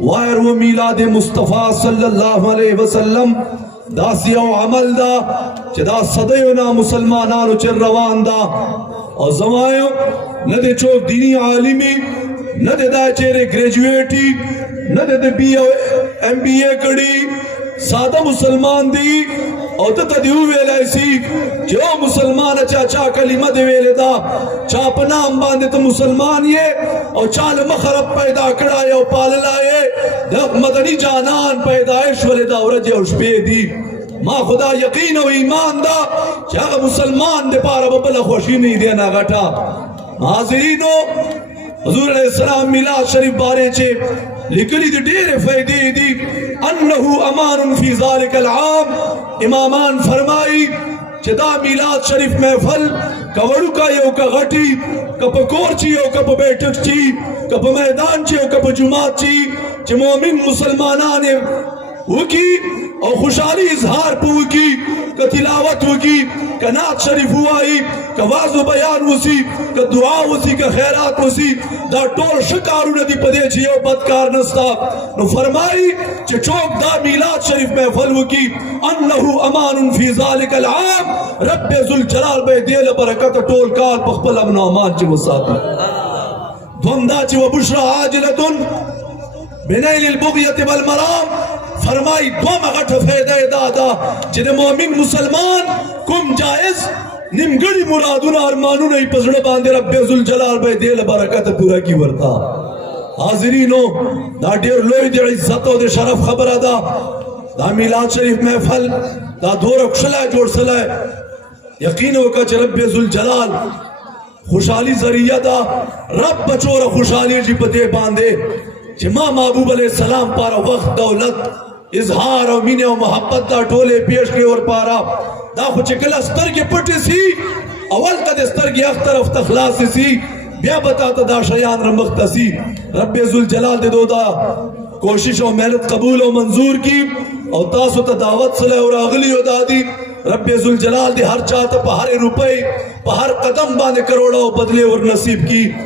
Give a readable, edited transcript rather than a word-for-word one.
wire वो मीलाद मुस्तफ़ा सल्लल्लाहु अलैहि वसल्लम दासिया अमल दा चदा सदैव ना मुसलमानान चर रवान दा और जमायो न दे चोक दीनी आलिमी न दे दा चेरे ग्रेजुएटी न दे MBA कड़ी सादा मुसलमान दी और तदियु वेलैसी जो मुसलमान चाचा कलिमा दे वेलेदा चापना अंबांदे तो मुसलमान ये और चाल मखरब पैदा कराए और पाल लाए दब मदनी जानान पैदाइश वलेदा और जे उशबे दी माँ खुदा यकीन और ईमान दा क्या मुसलमान दे पारा बबला खुशी नहीं देना गटा हाजिरीनो हुजूर अलैहिस्सलाम मिलाद शरीफ बारे चे लिखली दी ढेर फायदे दी अन्नहु अमान फी ज़ालिकल आम इमामान फरमाई चदा मिलाद शरीफ महफल कवड़ू का यो का घटी कप कोरची यो कप बैठक ची कप मैदान ची यो कप जुमात ची चे मोमिन मुसलमाना ने वकी और खुशहाली इजहार पुकी का तिलावत वकी का नात शरीफ हुआई का वाज़ो बयान वसी का दुआ वसी का खैरात वसी दा टोल शिकारू नदी पदे छियो बदकार नस्ता नो फरमाई चे चौक दा मिलाद शरीफ महफल वकी अन्नहु अमान फी ज़ालिकल आम रब जुल जलाल बे दिल बरकत टोल काल पखपल अमन अमान चे वसाती धुंदा चे व बुशरा आजिलतुन बिनैलिल बुग़यति वल मराम फरमाई दो मगठ फायदा दादा जिने मोमिन मुसलमान कुम जायज निमगड़ी मुरादुना अरमानु नहीं पसड़ बांधे रब्बे जुल जलाल भाई देल बरकत पूरा की वर्ता हाजिरीनो दा ढेर लोई दे इज्जत और शरफ खबर अदा दा मिलाद शरीफ महफल दा दौर खुशला जोड़ सला यकीन हो का रब्बे जुल जलाल खुशहाली जरिया दा रब बचोरा खुशहाली जी पते बांधे जिमा महबूब अलैहिस्सलाम पारा वक्त दौलत इजहार और मीने और मोहब्बत दा टोले पेश के और पारा दा खुच कला स्तर के पटे सी अवल कद स्तर के अख्तर अफ्तखलास सी बिया बताता दा शयान रमख्तसी रब्बे जुल जलाल दे दोदा कोशिश और मेहनत कबूल और मंजूर की और तासो ता दावत सले और अगली और दादी रब्बे जुल जलाल दे हर चाहता पहाड़ रुपए पहाड़ कदम बांधे करोड़ा बदले और नसीब की